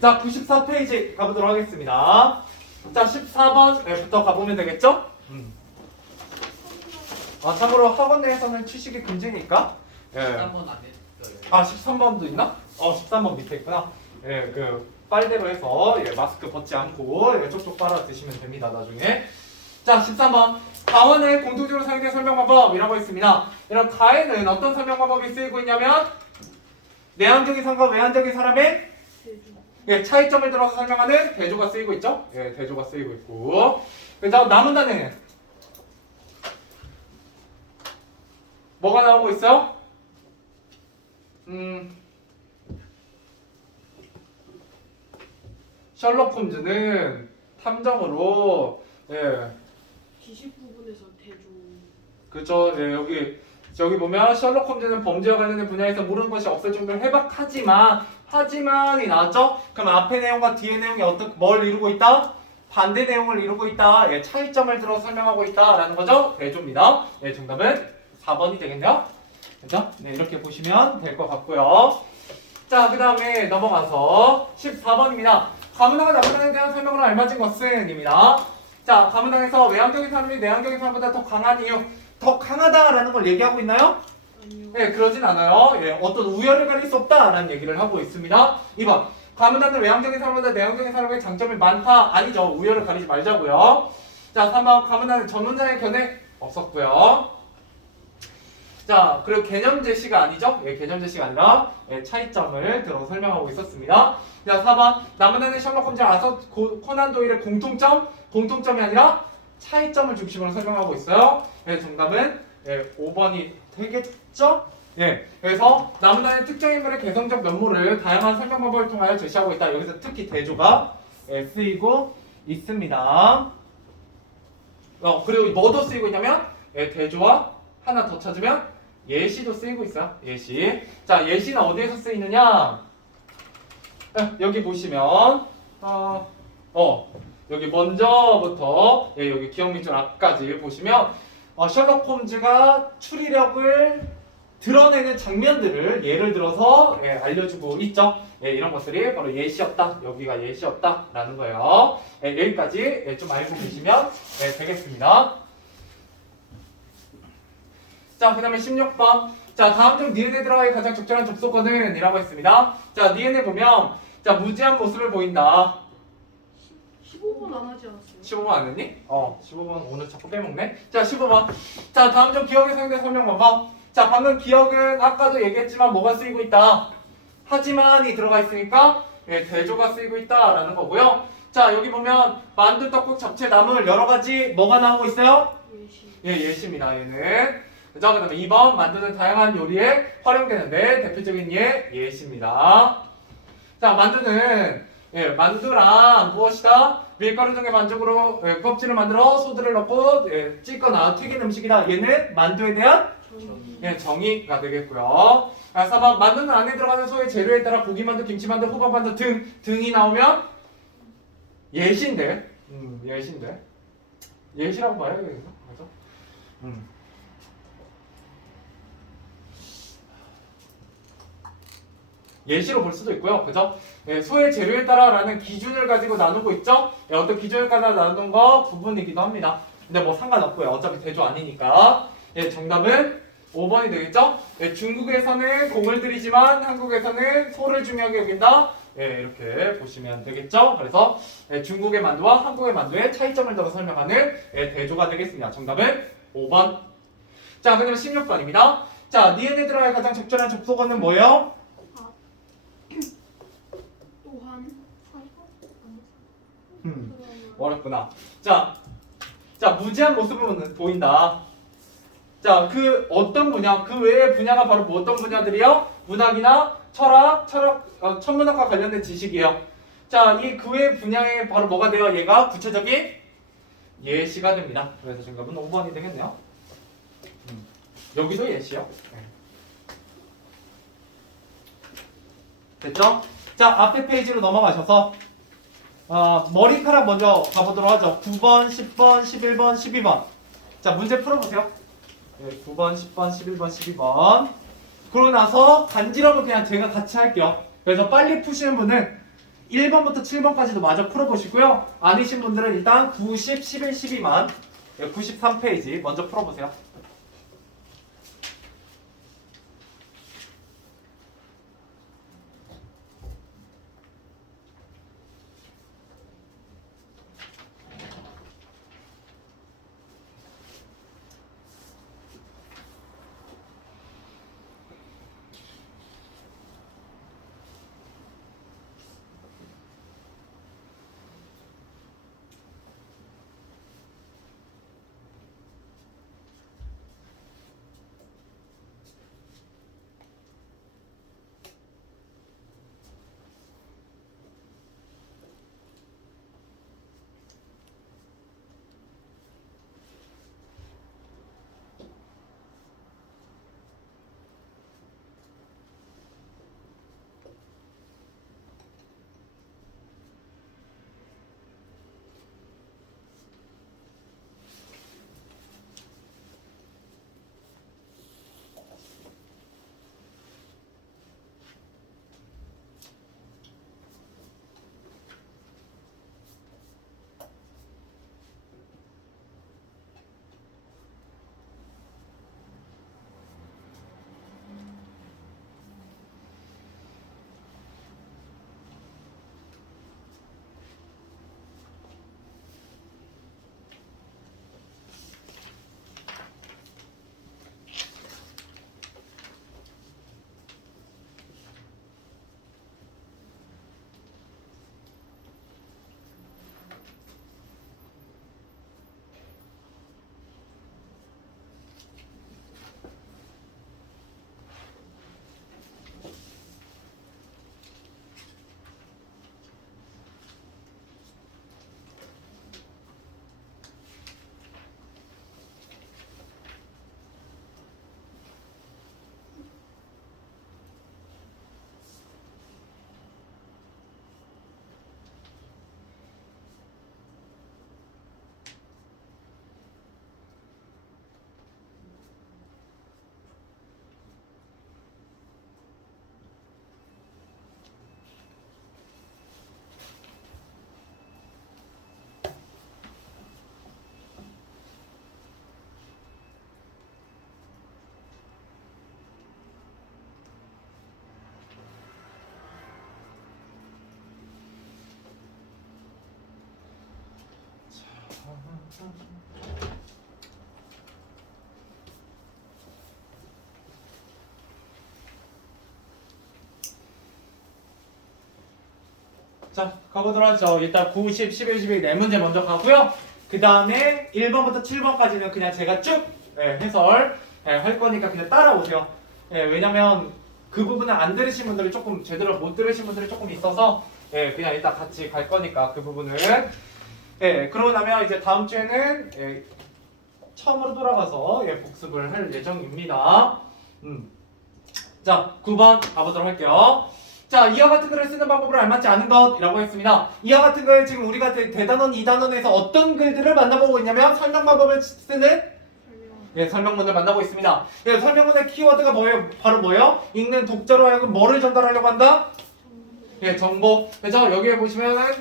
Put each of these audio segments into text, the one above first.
자, 94페이지 가보도록 하겠습니다. 자, 14번부터 가보면 되겠죠? 참고로 학원 내에서는 취식이 금지니까. 예. 13번 안 했어요. 13번도 있나? 13번 밑에 있구나. 예, 빨대로 해서 마스크 벗지 않고 쪽쪽 빨아 드시면 됩니다, 나중에. 자, 13번. 가원의 공통적으로 사용된 설명 방법이라고 있습니다. 이런 가에는 어떤 설명 방법이 쓰이고 있냐면 내한적인 사람과 외한적인 사람의 차이점을 들어서 설명하는 대조가 쓰이고 있죠? 예, 대조가 쓰이고 있고. 그다음 남은 단어는 뭐가 나오고 있어요? 셜록 홈즈는 탐정으로 기식 부분에서 대조. 그죠? 여기 보면 셜록 홈즈는 범죄와 관련된 분야에서 모르는 것이 없을 정도로 하지만이 나왔죠? 그럼 앞의 내용과 뒤의 내용이 뭘 이루고 있다? 반대 내용을 이루고 있다. 차이점을 들어 설명하고 있다라는 거죠? 대조입니다. 정답은 4번이 되겠네요. 그죠? 이렇게 보시면 될 것 같고요. 자, 그 다음에 넘어가서 14번입니다. 가문당과 남문당에 대한 설명으로 알맞은 것은 입니다. 자, 가문당에서 외향적인 사람이 내향적인 사람보다 더 강한 이유, 더 강하다라는 걸 얘기하고 있나요? 아니요. 네, 그러진 않아요. 어떤 우열을 가릴 수 없다라는 얘기를 하고 있습니다. 2번, 가문당은 외향적인 사람보다 내향적인 사람의 장점이 많다. 아니죠. 우열을 가리지 말자고요. 자, 3번, 가문당은 전문자의 견해 없었고요. 자, 그리고 개념 제시가 아니죠? 개념 제시가 아니라 차이점을 들어 설명하고 있었습니다. 자, 4번. 남은에는 셜록 홈즈, 아서 코난 도일의 공통점이 아니라 차이점을 중심으로 설명하고 있어요. 정답은 5번이 되겠죠? 그래서 남은에는 특정 인물의 개성적 면모를 다양한 설명 방법을 통하여 제시하고 있다. 여기서 특히 대조가 쓰이고 있습니다. 그리고 뭐도 쓰이고 있냐면 대조와 하나 더 찾으면 예시도 쓰이고 있어요. 예시. 자, 예시는 어디에서 쓰이느냐? 여기 보시면 여기 먼저부터 여기 기억 밑줄 앞까지 보시면 셜록 홈즈가 추리력을 드러내는 장면들을 예를 들어서 알려주고 있죠. 이런 것들이 바로 예시였다. 여기가 예시였다라는 거예요. 여기까지 좀 알고 계시면 되겠습니다. 자, 그 다음에 16번. 자, 다음 중 니은에 들어가기 가장 적절한 접속어는 이라고 했습니다. 자, 니은에 보면 자, 무지한 모습을 보인다. 15번 안 하지 않았어요? 15번 안 했니? 15번 오늘 자꾸 빼먹네. 자, 15번. 자, 다음 중 기억에 사용된 설명 방법. 자, 방금 기억은 아까도 얘기했지만 뭐가 쓰이고 있다? 하지만이 들어가 있으니까 대조가 쓰이고 있다라는 거고요. 자, 여기 보면 만두, 떡국, 잡채, 나물 여러 가지 뭐가 나오고 있어요? 예시. 예시입니다. 얘는. 자, 그 다음에 2번 만두는 다양한 요리에 활용되는데 대표적인 예시입니다. 자, 만두는 만두랑 무엇이다? 밀가루 등의 반죽으로 껍질을 만들어 소들을 넣고 찢거나 튀긴 음식이다. 얘는 만두에 대한 정의가 되겠고요. 4번 만두는 안에 들어가는 소의 재료에 따라 고기만두, 김치만두, 호박만두 등이 나오면 예시인데 예시라고 봐야 되겠나? 맞아? 예시로 볼 수도 있고요. 그죠? 소의 재료에 따라라는 기준을 가지고 나누고 있죠? 어떤 기준을 가지고 나누는 거 부분이기도 합니다. 근데 뭐 상관없고요. 어차피 대조 아니니까. 정답은 5번이 되겠죠? 중국에서는 공을 들이지만 한국에서는 소를 중요하게 여긴다. 이렇게 보시면 되겠죠? 그래서 중국의 만두와 한국의 만두의 차이점을 들어 설명하는 대조가 되겠습니다. 정답은 5번. 자, 그다음에 16번입니다. 자, 니은에 들어갈 가장 적절한 접속어는 뭐예요? 또한 어렵구나. 자, 무지한 모습은 보인다. 자, 그 어떤 분야, 그 외의 분야가 바로 뭐 어떤 분야들이요? 문학이나 철학, 천문학과 관련된 지식이에요. 자, 이 그 외의 분야에 바로 뭐가 돼요? 얘가 구체적인 예시가 됩니다. 그래서 정답은 5번이 되겠네요. 여기도 예시요. 됐죠? 자, 앞에 페이지로 넘어가셔서 머리카락 먼저 가보도록 하죠. 9번, 10번, 11번, 12번. 자, 문제 풀어보세요. 9번, 10번, 11번, 12번. 그러고 나서 간지럼을 그냥 제가 같이 할게요. 그래서 빨리 푸시는 분은 1번부터 7번까지도 마저 풀어보시고요. 아니신 분들은 일단 9, 10, 11, 12만 93페이지 먼저 풀어보세요. 자, 가보도록 하죠. 일단 9, 10, 11, 12 네 문제 먼저 가고요. 그 다음에 1번부터 7번까지는 그냥 제가 쭉 해설 할 거니까 그냥 따라오세요. 왜냐면 그 부분을 안 들으신 분들이 조금 제대로 못 들으신 분들이 조금 있어서 그냥 일단 같이 갈 거니까 그 부분은 그러고 나면 이제 다음 주에는 처음으로 돌아가서 복습을 할 예정입니다. 자, 9번 가보도록 할게요. 자, 이와 같은 글을 쓰는 방법을 알맞지 않은 것이라고 했습니다. 이와 같은 글 지금 우리가 대단원 2단원에서 어떤 글들을 만나보고 있냐면 설명 방법을 쓰는 설명문을 만나고 있습니다. 설명문의 키워드가 뭐예요? 바로 뭐예요? 읽는 독자로 하여금 뭐를 전달하려고 한다? 정보. 그죠? 여기에 보시면은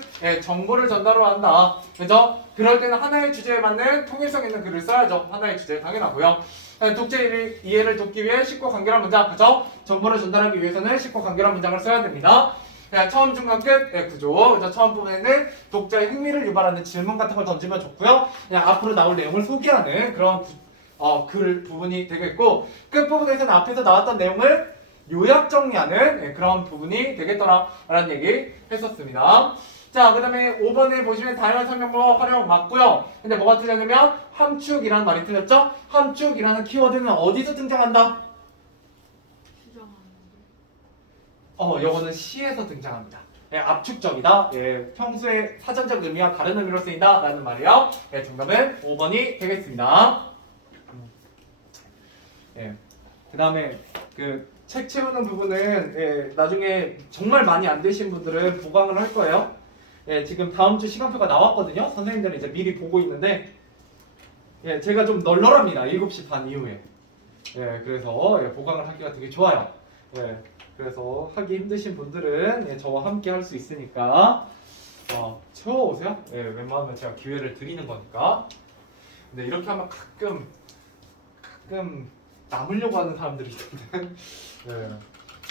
정보를 전달을 한다. 그죠? 그럴 때는 하나의 주제에 맞는 통일성 있는 글을 써야죠. 하나의 주제 당연하고요. 독자 이해를 돕기 위해 쉽고 간결한 문장. 그죠? 정보를 전달하기 위해서는 쉽고 간결한 문장을 써야 됩니다. 처음, 중간, 끝 구조. 그죠? 처음 부분에는 독자의 흥미를 유발하는 질문 같은 걸 던지면 좋고요. 그냥 앞으로 나올 내용을 소개하는 그런 글 부분이 되겠고, 끝 부분에서는 앞에서 나왔던 내용을 요약 정리하는 그런 부분이 되겠더라라는 얘기 했었습니다. 자, 그 다음에 5번에 보시면 다양한 설명과 활용 맞고요. 근데 뭐가 틀렸냐면 함축이라는 말이 틀렸죠? 함축이라는 키워드는 어디서 등장한다? 요거는 시에서 등장합니다. 압축적이다. 평소에 사전적 의미와 다른 의미로 쓰인다 라는 말이에요. 정답은 5번이 되겠습니다. 그 다음에 책 채우는 부분은 나중에 정말 많이 안 되신 분들은 보강을 할 거예요. 지금 다음 주 시간표가 나왔거든요. 선생님들은 이제 미리 보고 있는데 제가 좀 널널합니다. 7시 반 이후에. 그래서 보강을 하기가 되게 좋아요. 그래서 하기 힘드신 분들은 저와 함께 할 수 있으니까 채워오세요. 웬만하면 제가 기회를 드리는 거니까. 근데 이렇게 하면 가끔 남으려고 하는 사람들이 있던데.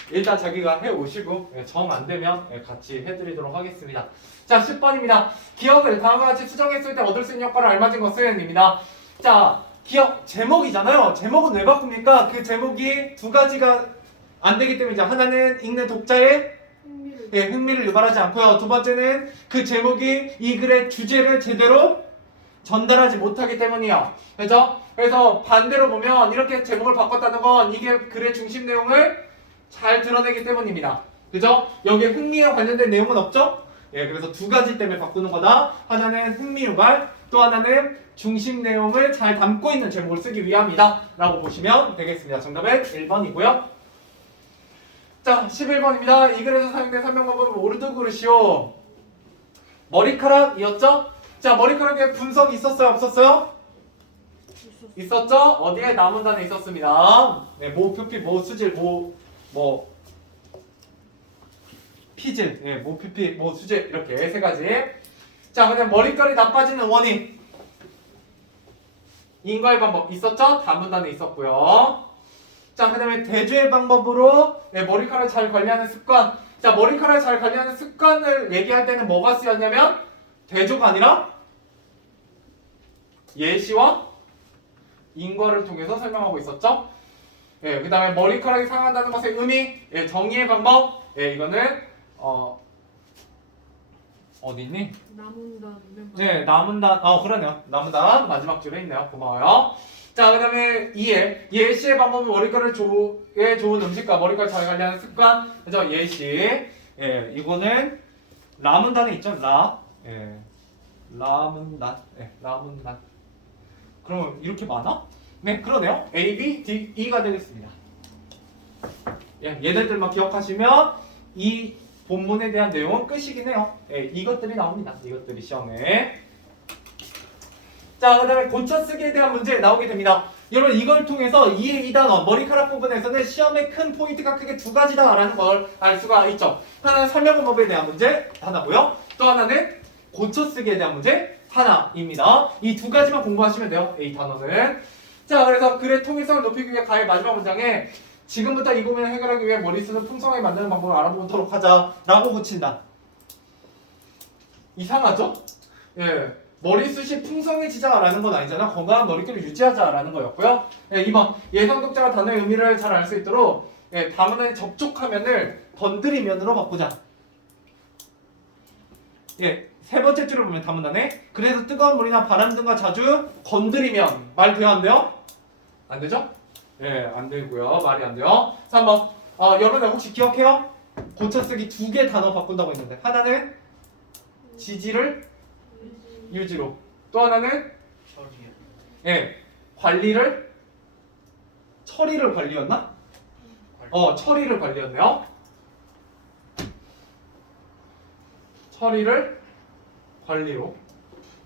일단 자기가 해오시고 정 안 되면 같이 해드리도록 하겠습니다. 자, 10번입니다. 기억을 다음과 같이 수정했을 때 얻을 수 있는 효과를 알맞은 것은 입니다. 자, 기억 제목이잖아요. 제목은 왜 바꿉니까? 그 제목이 두 가지가 안 되기 때문이죠. 하나는 읽는 독자의 흥미를 유발하지 않고요. 두 번째는 그 제목이 이 글의 주제를 제대로 전달하지 못하기 때문이에요. 그죠? 그래서 반대로 보면 이렇게 제목을 바꿨다는 건 이게 글의 중심 내용을 잘 드러내기 때문입니다. 그죠? 여기에 흥미와 관련된 내용은 없죠? 그래서 두 가지 때문에 바꾸는 거다. 하나는 흥미 유발, 또 하나는 중심 내용을 잘 담고 있는 제목을 쓰기 위함이다 라고 보시면 되겠습니다. 정답은 1번이고요. 자, 11번입니다. 이 글에서 사용된 설명법은 오르드 그릇이요. 머리카락이었죠? 자, 머리카락에 분석이 있었어요? 없었어요? 있었죠? 어디에? 남은단에 있었습니다. 모 표피, 모 수질, 모 피질, 모 표피, 모 수질 이렇게 세 가지. 자, 그다음 머리카락이 나빠지는 원인. 인과의 방법 있었죠? 다문단에 있었고요. 자, 그 다음에 대조의 방법으로 머리카락을 잘 관리하는 습관. 자, 머리카락을 잘 관리하는 습관을 얘기할 때는 뭐가 쓰였냐면 대조가 아니라 예시와 인과를 통해서 설명하고 있었죠. 그 다음에 머리카락이 상한다는 것의 의미, 정의의 방법. 이거는 어디 있니? 남은단 남은단. 그러네요. 남은단 마지막 줄에 있네요. 고마워요. 자, 그 다음에 예시의 방법은 머리카락에 좋은 음식과 머리카락 잘 관리하는 습관. 그죠? 예시. 이거는 라문단에 있죠? 라문단. 라문단. 그럼 이렇게 많아? 네, 그러네요. A, B, D, E가 되겠습니다. 얘들만 기억하시면 이 본문에 대한 내용은 끝이긴 해요. 이것들이 나옵니다. 이것들이 시험에. 자, 그 다음에 고쳐쓰기에 대한 문제 나오게 됩니다. 여러분, 이걸 통해서 이 단어 머리카락 부분에서는 시험에 큰 포인트가 크게 두 가지다라는 걸 알 수가 있죠. 하나는 설명 방법에 대한 문제 하나고요. 또 하나는 고쳐쓰기에 대한 문제 하나입니다. 이 두 가지만 공부하시면 돼요. 이 단어는. 자, 그래서 글의 통일성을 높이기 위해 가의 마지막 문장에 지금부터 이 고민을 해결하기 위해 머리숱을 풍성하게 만드는 방법을 알아보도록 하자라고 붙인다. 이상하죠? 머리숱이 풍성해지자라는 건 아니잖아. 건강한 머릿결을 유지하자라는 거였고요. 2번 예상 독자가 단어의 의미를 잘 알 수 있도록 다문화에 접촉하면을 건드리면으로 바꾸자. 세 번째 줄을 보면 다문화네. 그래서 뜨거운 물이나 바람 등과 자주 건드리면 말 돼요? 안 돼요? 안 되죠? 안 되고요. 말이 안 돼요. 3번 여러분들 혹시 기억해요? 고쳐쓰기 두 개 단어 바꾼다고 했는데 하나는 지지를 유지로, 또 하나는 관리를 처리를 관리였나? 처리를 관리였네요. 처리를 관리로.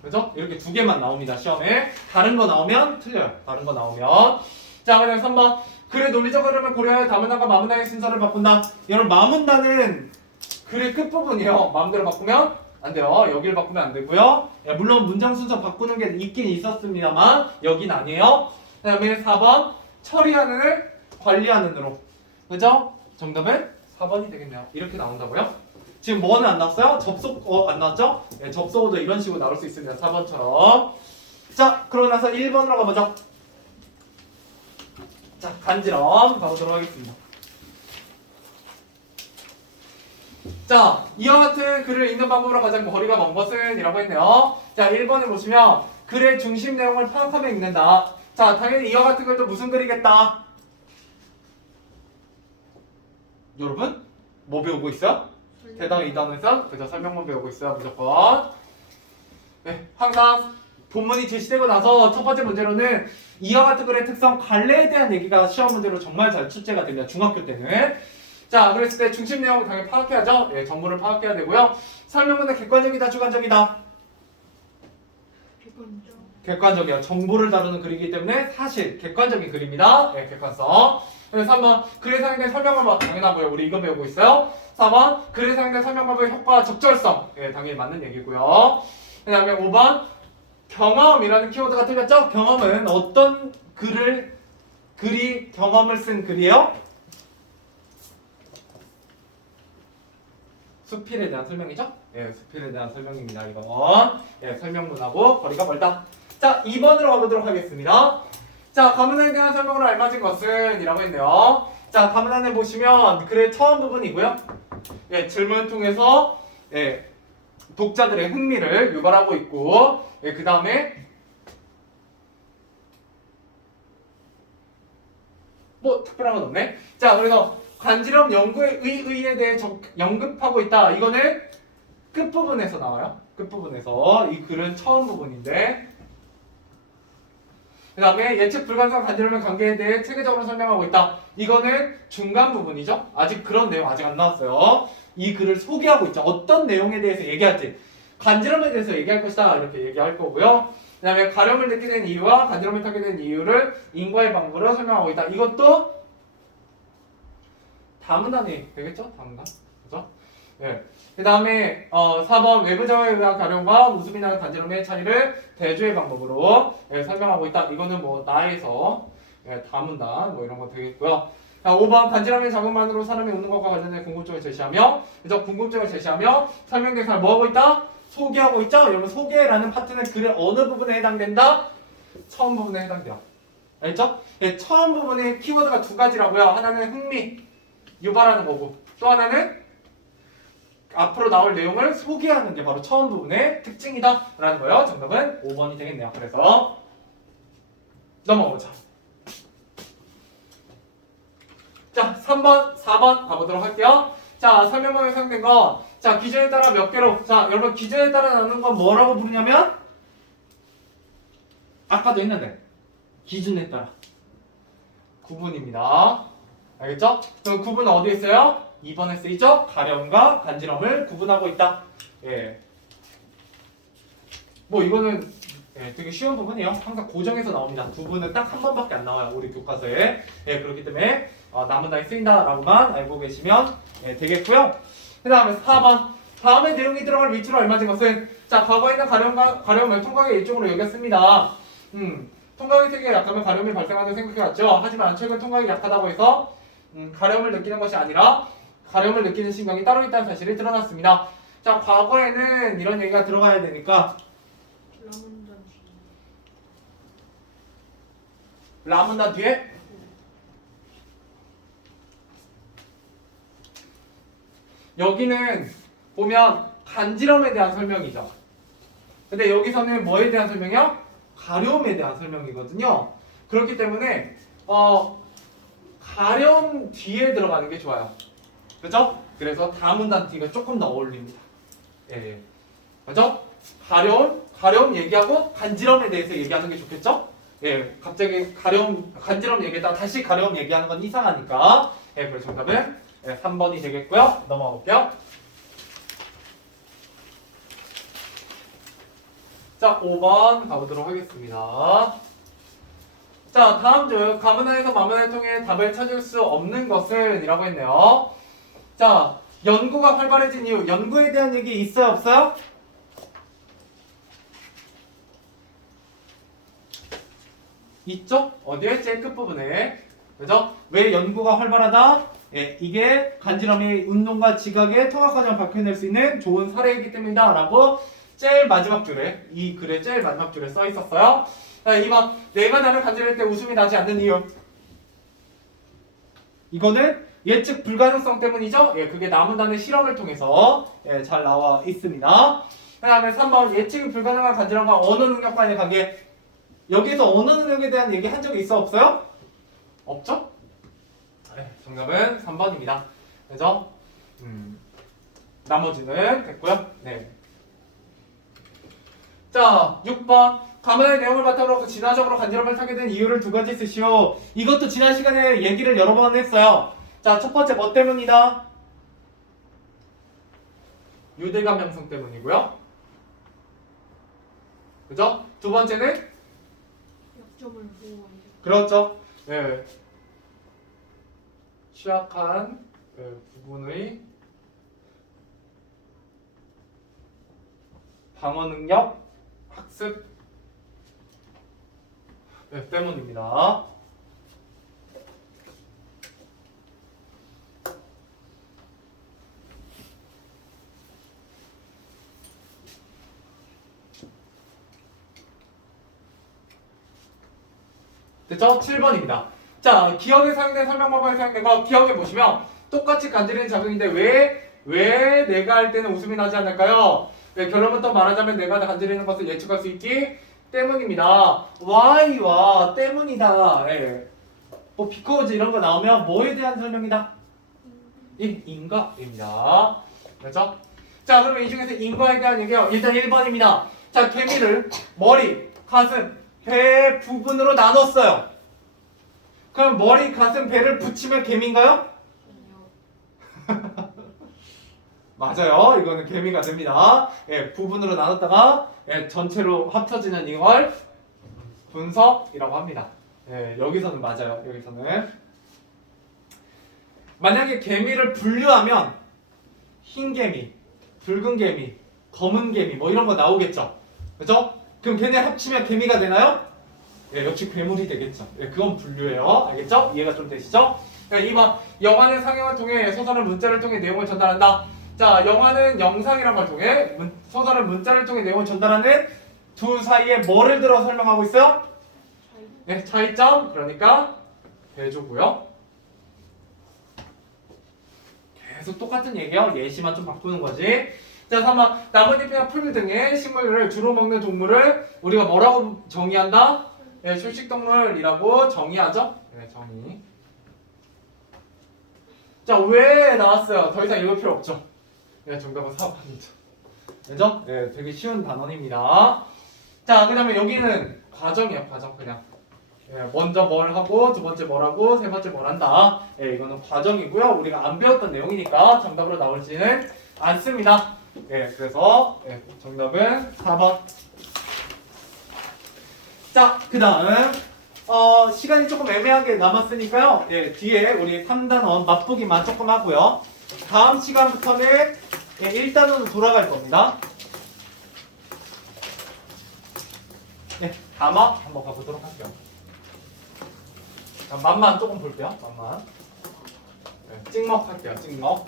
그죠? 이렇게 두 개만 나옵니다. 시험에. 다른 거 나오면 틀려요. 다른 거 나오면. 자, 그다음 3번. 글의 논리적 흐름을 고려하여 다문단과 마문단의 순서를 바꾼다. 여러분, 마문단은 글의 끝부분이에요. 마음대로 바꾸면 안 돼요. 여기를 바꾸면 안 되고요. 물론 문장 순서 바꾸는 게 있긴 있었습니다만 여긴 아니에요. 그 다음에 4번. 처리하는을 관리하는으로. 그죠? 정답은 4번이 되겠네요. 이렇게 나온다고요? 지금 뭐는 안 나왔어요? 접속어 안 나왔죠? 접속어도 이런 식으로 나올 수 있습니다. 4번처럼. 자, 그러고 나서 1번으로 가보죠. 자, 간지럼 가보도록 하겠습니다. 자, 이와 같은 글을 읽는 방법으로 가장 거리가 먼 것은 이라고 했네요. 자, 1번을 보시면 글의 중심 내용을 파악하며 읽는다. 자, 당연히 이와 같은 글도 무슨 글이겠다? 여러분, 뭐 배우고 있어요? 대단히 이 단어에서 그저 설명만 배우고 있어요. 무조건. 항상 본문이 제시되고 나서 첫 번째 문제로는 이와 같은 글의 특성, 관례에 대한 얘기가 시험 문제로 정말 잘 출제가 됩니다. 중학교 때는. 자, 그랬을 때 중심 내용을 당연히 파악해야죠. 정보를 파악해야 되고요. 설명문은 객관적이다, 주관적이다? 객관적. 객관적이야. 정보를 다루는 글이기 때문에 사실 객관적인 글입니다. 객관성. 3번 글에 사용된 설명방법 당연하고요. 우리 이거 배우고 있어요. 4번 글에 사용된 설명방법의 효과와 적절성. 예, 당연히 맞는 얘기고요. 그 다음에 5번 경험이라는 키워드가 틀렸죠? 경험은 어떤 글이 경험을 쓴 글이에요? 수필에 대한 설명이죠? 예, 수필에 대한 설명입니다. 이건 예, 설명문하고 거리가 멀다. 자, 2번으로 가보도록 하겠습니다. 자, 가문에 대한 설명으로 알맞은 것은 이라고 했네요. 자, 가문안에 보시면 글의 처음 부분이고요. 예, 질문을 통해서 예, 독자들의 흥미를 유발하고 있고, 예, 그 다음에 뭐 특별한 건 없네. 자, 그래서 간지럼 연구의 의의에 대해 언급하고 있다. 이거는 끝부분에서 나와요. 끝부분에서 이 글은 처음 부분인데, 그 다음에 예측 불가능한 간지럼의 관계에 대해 체계적으로 설명하고 있다. 이거는 중간 부분이죠. 아직 그런 내용 아직 안 나왔어요. 이 글을 소개하고 있죠. 어떤 내용에 대해서 얘기할지, 간지럼에 대해서 얘기할 것이다 이렇게 얘기할 거고요. 그 다음에 가려움을 느끼게 된 이유와 간지럼을 타게 된 이유를 인과의 방법으로 설명하고 있다. 이것도 다문단이 되겠죠? 다문단. 그죠? 예. 그 다음에 4번 외부자에 의한 가려움과 웃음이 나는 간지럼의 차이를 대조의 방법으로 예, 설명하고 있다. 이거는 뭐 나에서 예, 다문단 뭐 이런 거 되겠고요. 자, 5번 간지럼의 자극만으로 사람이 웃는 것과 관련된 궁금증을 제시하며, 그래서 궁금증을 제시하며 설명 대상을 뭐 하고 있다? 소개하고 있죠? 여러분 소개라는 파트는 글의 어느 부분에 해당된다? 처음 부분에 해당돼요. 알죠? 예, 처음 부분의 키워드가 두 가지라고요. 하나는 흥미, 유발하는 거고, 또 하나는 앞으로 나올 내용을 소개하는 게 바로 처음 부분의 특징이다 라는 거예요. 정답은 5번이 되겠네요. 그래서 넘어가보자. 자, 3번, 4번 가보도록 할게요. 자, 설명문에 사용된 거. 자, 기준에 따라 몇 개로. 자, 여러분 기준에 따라 나누는 건 뭐라고 부르냐면, 아까도 했는데 기준에 따라 구분입니다. 알겠죠? 그럼 구분은 어디에 있어요? 2번에 쓰이죠? 가려움과 간지럼을 구분하고 있다. 예. 뭐 이거는 예, 되게 쉬운 부분이에요. 항상 고정해서 나옵니다. 구분은 딱 한 번밖에 안 나와요. 우리 교과서에. 예, 그렇기 때문에 남은 단위 쓰인다라고만 알고 계시면 예, 되겠고요. 그 다음에 4번. 다음에 내용이 들어갈 위치로 알맞은 것은, 자, 과거에 있는 가려움을 통각의 일종으로 여겼습니다. 통각의 세계가 약하면 가려움이 발생하는 생각해왔죠. 하지만 최근 통각이 약하다고 해서 가려움을 느끼는 것이 아니라 가려움을 느끼는 신경이 따로 있다는 사실이 드러났습니다. 자, 과거에는 이런 얘기가 들어가야 되니까 라문단 뒤. 라문단 뒤에 여기는 보면 간지럼에 대한 설명이죠. 근데 여기서는 뭐에 대한 설명이요? 가려움에 대한 설명이거든요. 그렇기 때문에 가려움 뒤에 들어가는 게 좋아요. 그죠? 그래서 다문단 뒤가 조금 더 어울립니다. 예. 그죠? 가려움 얘기하고 간지럼에 대해서 얘기하는 게 좋겠죠? 예. 갑자기 간지럼 얘기했다가 다시 가려움 얘기하는 건 이상하니까. 예. 그래서 정답은 3번이 되겠고요. 넘어가 볼게요. 자, 5번 가보도록 하겠습니다. 자, 다음 중 가문안에서 마문안을 통해 답을 찾을 수 없는 것은 이라고 했네요. 자, 연구가 활발해진 이유, 연구에 대한 얘기 있어요, 없어요? 있죠? 어디에? 제일 끝부분에. 그죠? 왜 연구가 활발하다? 예, 이게 간지럼의 운동과 지각의 통합 과정을 밝혀낼 수 있는 좋은 사례이기 때문이다 라고 제일 마지막 줄에, 이 글의 제일 마지막 줄에 써 있었어요. 자, 2번. 내가 나를 간지럴 때 웃음이 나지 않는 이유. 이거는 예측 불가능성 때문이죠. 예, 그게 남은단의 실험을 통해서 예, 잘 나와 있습니다. 그 다음에 3번. 예측이 불가능한 간지럼과 언어 능력 간의 관계. 여기서 언어 능력에 대한 얘기 한 적이 있어, 없어요? 없죠? 네, 정답은 3번입니다. 그죠? 나머지는 됐고요. 네. 자, 6번. 가문의 내용을 바탕으로 진화적으로 간지럼을 타게 된 이유를 두 가지 쓰시오. 이것도 지난 시간에 얘기를 여러 번 했어요. 자, 첫 번째 뭐 때문이다? 유대 감염성 때문이고요. 그죠? 두 번째는 약점을 보호하는. 그렇죠. 네. 취약한 부분의 방어 능력 학습 때문입니다. 됐죠? 7번입니다. 자, 기억에 사용된 설명방법에 사용된 거 기억해 보시면 똑같이 간지르는 작용인데 왜 내가 할 때는 웃음이 나지 않을까요? 네, 결론부터 말하자면 내가 간지르는 것을 예측할 수 있기 때문입니다. why와 때문이다. 예. 뭐 because 이런 거 나오면 뭐에 대한 설명이다? 인과입니다. 그렇죠? 자, 그러면 이 중에서 인과에 대한 얘기요. 일단 1번입니다. 자, 개미를 머리, 가슴, 배 부분으로 나눴어요. 그럼 머리, 가슴, 배를 붙이면 개미인가요? 맞아요. 이거는 개미가 됩니다. 예, 부분으로 나눴다가 예, 전체로 합쳐지는 이걸 분석이라고 합니다. 예, 여기서는 맞아요. 여기서는 만약에 개미를 분류하면 흰 개미, 붉은 개미, 검은 개미 뭐 이런 거 나오겠죠. 그죠? 그럼 걔네 합치면 개미가 되나요? 예, 역시 괴물이 되겠죠. 예, 그건 분류예요. 알겠죠? 이해가 좀 되시죠? 그러니까 2번 영화는 상영을 통해 소설은 문자를 통해 내용을 전달한다. 자, 영화는 영상이란 걸 통해 소설은 문자를 통해 내용을 전달하는 두 사이에 뭐를 들어 설명하고 있어요? 네, 차이점. 그러니까 대조고요. 계속 똑같은 얘기예요. 예시만 좀 바꾸는 거지. 자, 3번 나뭇잎이나 풀 등의 식물을 주로 먹는 동물을 우리가 뭐라고 정의한다? 네, 초식동물이라고 정의하죠. 네, 정의. 자, 왜 나왔어요? 더 이상 읽을 필요 없죠. 네, 정답은 4번이죠. 그죠? 네, 되게 쉬운 단원입니다. 자, 그 다음에 여기는 과정이에요. 과정 그냥. 네, 먼저 뭘 하고 두 번째 뭘 하고 세 번째 뭘 한다. 네, 이거는 과정이고요. 우리가 안 배웠던 내용이니까 정답으로 나올지는 않습니다. 네, 그래서 네, 정답은 4번. 자, 그 다음 시간이 조금 애매하게 남았으니까요. 예, 뒤에 우리 3단원 맛보기만 조금 하고요. 다음 시간부터는 1단원으로 돌아갈 겁니다. 네, 담아 한번 가보도록 할게요. 자, 맛만 조금 볼게요. 맛만. 네, 찍먹 할게요. 찍먹.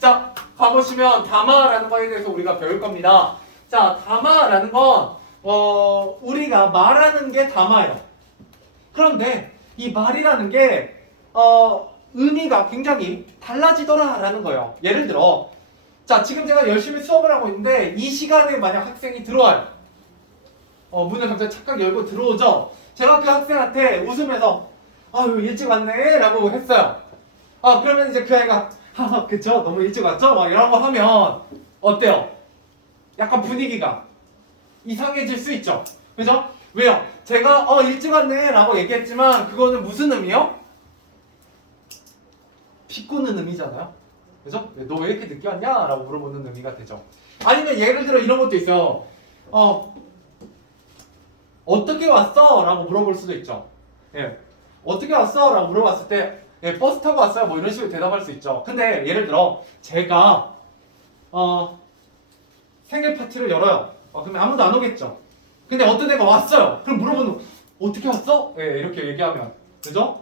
자, 가보시면 담아라는 거에 대해서 우리가 배울 겁니다. 자, 담아라는 건 우리가 말하는 게 담아요. 그런데 이 말이라는 게 의미가 굉장히 달라지더라라는 거예요. 예를 들어, 자, 지금 제가 열심히 수업을 하고 있는데 이 시간에 만약 학생이 들어와요. 문을 갑자기 착각 열고 들어오죠. 제가 그 학생한테 웃으면서 아유 일찍 왔네 라고 했어요. 그러면 이제 그 아이가 하하 그쵸 너무 일찍 왔죠? 막 이런 거 하면 어때요? 약간 분위기가 이상해질 수 있죠. 그죠? 왜요? 제가 일찍 왔네 라고 얘기했지만 그거는 무슨 의미요? 비꼬는 의미잖아요. 그죠? 너 왜 이렇게 늦게 왔냐? 라고 물어보는 의미가 되죠. 아니면 예를 들어 이런 것도 있어요. 어떻게 왔어? 라고 물어볼 수도 있죠. 예. 어떻게 왔어? 라고 물어봤을 때 예, 버스 타고 왔어요. 뭐 이런 식으로 대답할 수 있죠. 근데 예를 들어 제가 생일 파티를 열어요. 그러면 아무도 안 오겠죠. 근데 어떤 애가 왔어요. 그럼 물어보는 어떻게 왔어? 예, 이렇게 얘기하면 그죠?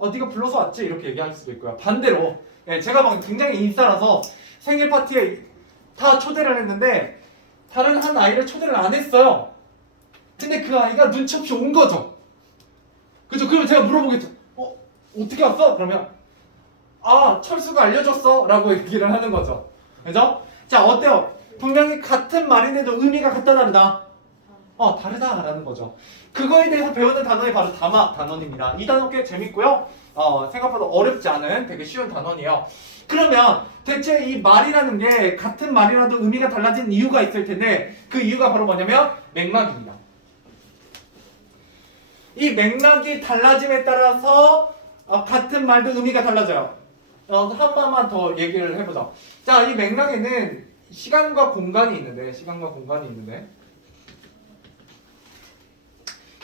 네가 불러서 왔지? 이렇게 얘기할 수도 있고요. 반대로 예, 제가 막 굉장히 인싸라서 생일 파티에 다 초대를 했는데 다른 한 아이를 초대를 안 했어요. 근데 그 아이가 눈치 없이 온 거죠. 그죠? 그러면 제가 물어보겠죠. 어떻게 왔어? 그러면 철수가 알려줬어 라고 얘기를 하는 거죠. 그죠? 자, 어때요? 분명히 같은 말인데도 의미가 같다 다르다? 다르다라는 거죠. 그거에 대해서 배우는 단원이 바로 담아 단원입니다. 이 단원 꽤 재밌고요. 생각보다 어렵지 않은 되게 쉬운 단원이에요. 그러면 대체 이 말이라는 게 같은 말이라도 의미가 달라지는 이유가 있을 텐데 그 이유가 바로 뭐냐면 맥락입니다. 이 맥락이 달라짐에 따라서 같은 말도 의미가 달라져요. 한 번만 더 얘기를 해보자. 자, 이 맥락에는 시간과 공간이 있는데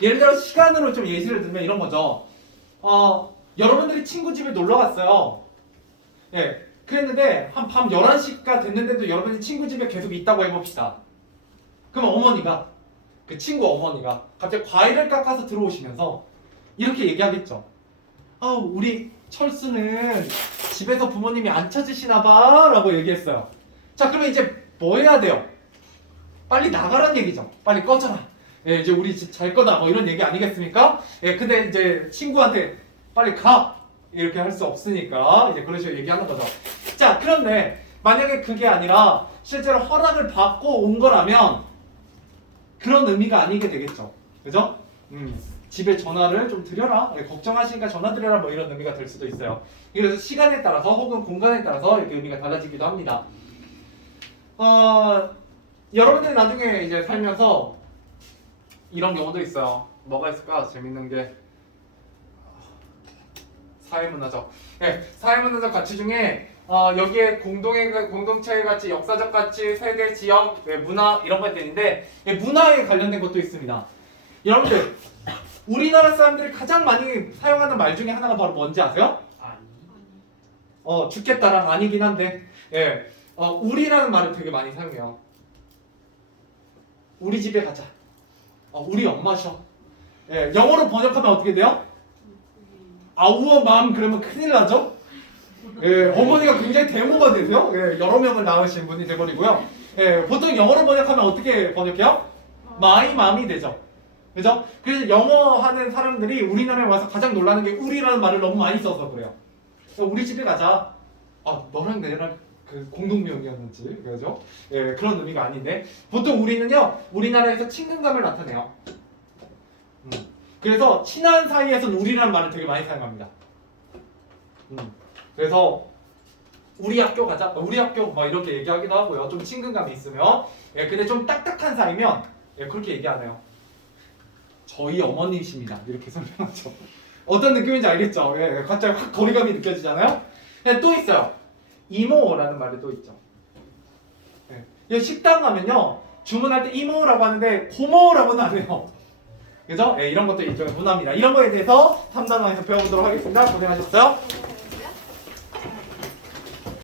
예를 들어 시간으로 좀 예시를 들면 이런 거죠. 여러분들이 친구 집에 놀러 갔어요. 예. 그랬는데 한 밤 11시가 됐는데도 여러분이 친구 집에 계속 있다고 해봅시다. 그럼 어머니가 그 친구 어머니가 갑자기 과일을 깎아서 들어오시면서 이렇게 얘기하겠죠. 아, 우리 철수는 집에서 부모님이 안 찾으시나 봐 라고 얘기했어요. 자, 그러면 이제 뭐 해야 돼요? 빨리 나가란 얘기죠. 빨리 꺼져라. 예, 이제 우리 집 잘 거다 뭐 이런 얘기 아니겠습니까? 예, 근데 이제 친구한테 빨리 가 이렇게 할 수 없으니까 이제 그런 식으로 얘기하는 거죠. 자, 그런데 만약에 그게 아니라 실제로 허락을 받고 온 거라면 그런 의미가 아니게 되겠죠. 그죠? 집에 전화를 좀 드려라. 예, 걱정하시니까 전화 드려라 뭐 이런 의미가 될 수도 있어요. 그래서 시간에 따라서 혹은 공간에 따라서 이렇게 의미가 달라지기도 합니다. 여러분들이 나중에 이제 살면서 이런 경우도 있어요. 뭐가 있을까? 재밌는 게 사회문화적. 네, 사회문화적 가치 중에 여기에 공동체의 가치, 역사적 가치, 세대, 지역, 문화 이런 것들이 있는데 문화에 관련된 것도 있습니다. 여러분들 우리나라 사람들이 가장 많이 사용하는 말 중에 하나가 바로 뭔지 아세요? 죽겠다랑 아니긴 한데 예, 우리라는 말을 되게 많이 사용해요. 우리 집에 가자. 우리 엄마 쉬어. 예, 영어로 번역하면 어떻게 돼요? 아우어 맘 그러면 큰일 나죠? 예, 어머니가 굉장히 대모가 되세요. 예, 여러 명을 낳으신 분이 돼버리고요. 예, 보통 영어로 번역하면 어떻게 번역해요? 마이 맘이 되죠. 그죠? 그래서 영어 하는 사람들이 우리나라에 와서 가장 놀라는 게 우리라는 말을 너무 많이 써서 그래요. 우리 집에 가자. 너랑 내랑 그 공동명이었는지 그죠? 예, 그런 의미가 아닌데 보통 우리는요 우리나라에서 친근감을 나타내요. 그래서 친한 사이에서는 우리라는 말을 되게 많이 사용합니다. 그래서 우리 학교 가자, 우리 학교 막 이렇게 얘기하기도 하고요. 좀 친근감이 있으면. 예, 근데 좀 딱딱한 사이면 그렇게 얘기 안 해요. 저희 어머니이십니다. 이렇게 설명하죠. 어떤 느낌인지 알겠죠? 예, 갑자기 확 거리감이 느껴지잖아요. 또 있어요. 이모라는 말이 또 있죠. 예, 식당 가면요 주문할 때 이모라고 하는데 고모라고는 안 해요. 그죠? 예, 이런 것도 일종의 문화입니다. 이런 거에 대해서 3단원에서 배워보도록 하겠습니다. 고생하셨어요.